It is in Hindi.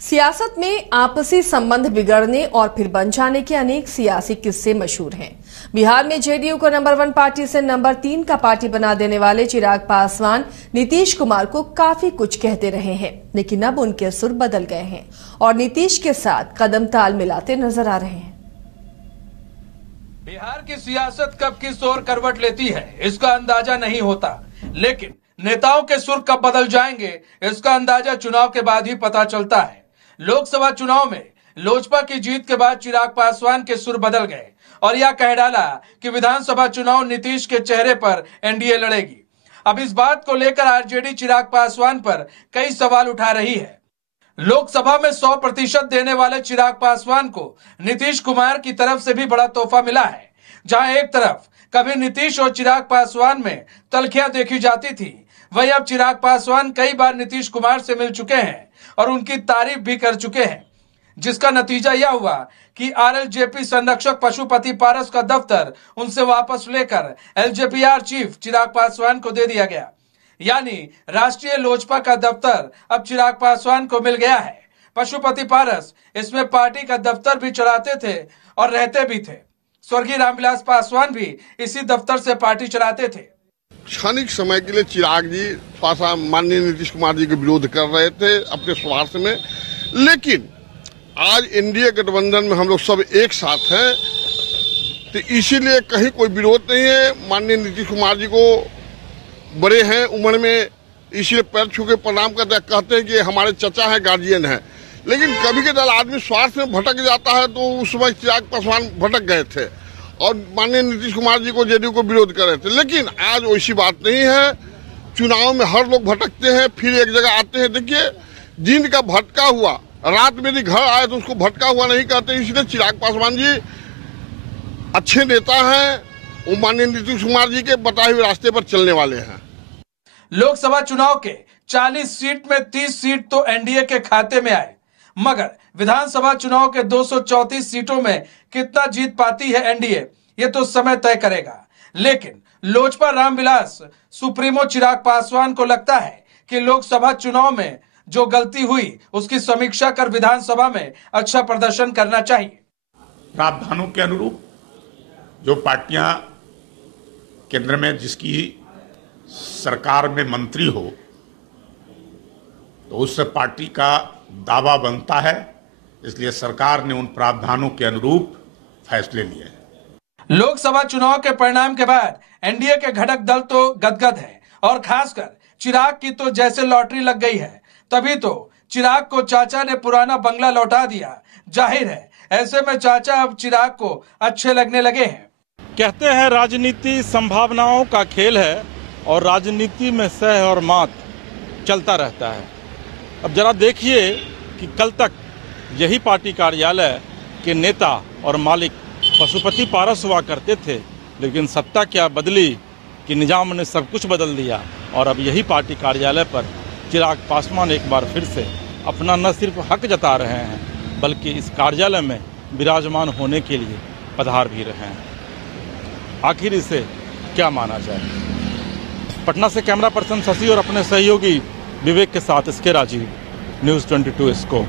सियासत में आपसी संबंध बिगड़ने और फिर बन जाने के अनेक सियासी किस्से मशहूर हैं। बिहार में जेडीयू को नंबर 1 पार्टी से नंबर 3 का पार्टी बना देने वाले चिराग पासवान नीतीश कुमार को काफी कुछ कहते रहे हैं, लेकिन अब उनके सुर बदल गए हैं और नीतीश के साथ कदम ताल मिलाते नजर आ रहे हैं। बिहार की सियासत कब किस ओर करवट लेती है इसका अंदाजा नहीं होता, लेकिन नेताओं के सुर कब बदल जाएंगे इसका अंदाजा चुनाव के बाद ही पता चलता है। लोकसभा चुनाव में लोजपा की जीत के बाद चिराग पासवान के सुर बदल गए और यह कह डाला कि विधानसभा चुनाव नीतीश के चेहरे पर एनडीए लड़ेगी। अब इस बात को लेकर आरजेडी चिराग पासवान पर कई सवाल उठा रही है। लोकसभा में 100% देने वाले चिराग पासवान को नीतीश कुमार की तरफ से भी बड़ा तोहफा मिला है। जहां एक तरफ कभी नीतीश और चिराग पासवान में तलखियां देखी जाती थी, वहीं अब चिराग पासवान कई बार नीतीश कुमार से मिल चुके हैं और उनकी तारीफ भी कर चुके हैं, जिसका नतीजा यह हुआ कि आरएलजेपी संरक्षक पशुपति पारस का दफ्तर उनसे वापस लेकर एलजेपीआर चीफ चिराग पासवान को दे दिया गया। यानी राष्ट्रीय लोजपा का दफ्तर अब चिराग पासवान को मिल गया है। पशुपति पारस इसमें पार्टी का दफ्तर भी चलाते थे और रहते भी थे। स्वर्गीय रामविलास पासवान भी इसी दफ्तर से पार्टी चलाते थे। क्षणिक समय के लिए चिराग जी पासवान माननीय नीतीश कुमार जी के विरोध कर रहे थे अपने स्वार्थ में, लेकिन आज एनडीए गठबंधन में हम लोग सब एक साथ हैं, तो इसीलिए कहीं कोई विरोध नहीं है। माननीय नीतीश कुमार जी को बड़े हैं उम्र में, इसलिए पैर छू के प्रणाम करते कहते हैं कि हमारे चचा हैं, गार्जियन हैं। लेकिन कभी कभार आदमी स्वार्थ में भटक जाता है, तो उस समय चिराग पासवान भटक गए थे और माननीय नीतीश कुमार जी को जेडीयू को विरोध कर रहे थे। लेकिन आज वैसी बात नहीं है। चुनाव में हर लोग भटकते हैं, फिर एक जगह आते हैं। देखिए, दिन का भटका हुआ रात में यदि घर आए तो उसको भटका हुआ नहीं कहते। इसलिए चिराग पासवान जी अच्छे नेता हैं, वो माननीय नीतीश कुमार जी के बताए हुए रास्ते पर चलने वाले हैं। लोकसभा चुनाव के 40 सीट में 30 सीट तो एनडीए के खाते में आए, मगर विधानसभा चुनाव के 234 सीटों में कितना जीत पाती है एनडीए, ये तो समय तय करेगा। लेकिन लोजपा रामविलास सुप्रीमो चिराग पासवान को लगता है कि लोकसभा चुनाव में जो गलती हुई उसकी समीक्षा कर विधानसभा में अच्छा प्रदर्शन करना चाहिए। प्रावधानों के अनुरूप जो पार्टियां केंद्र में जिसकी सरकार में मंत्री हो, तो उस पार्टी का दावा बनता है, इसलिए सरकार ने उन प्रावधानों के अनुरूप फैसले लिए हैं। लोकसभा चुनाव के परिणाम के बाद एनडीए के घटक दल तो गदगद हैं और खासकर चिराग की तो जैसे लॉटरी लग गई है। तभी तो चिराग को चाचा ने पुराना बंगला लौटा दिया। जाहिर है ऐसे में चाचा अब चिराग को अच्छे लगने लगे हैं। कहते हैं राजनीति संभावनाओं का खेल है और राजनीति में सह और मात चलता रहता है। अब जरा देखिए कि कल तक यही पार्टी कार्यालय के नेता और मालिक पशुपति पारस हुआ करते थे, लेकिन सत्ता क्या बदली कि निजाम ने सब कुछ बदल दिया और अब यही पार्टी कार्यालय पर चिराग पासवान एक बार फिर से अपना न सिर्फ हक जता रहे हैं, बल्कि इस कार्यालय में विराजमान होने के लिए पधार भी रहे हैं। आखिर इसे क्या माना जाए। पटना से कैमरा पर्सन शशि और अपने सहयोगी विवेक के साथ इसके राजीव, न्यूज़ 22 इसको।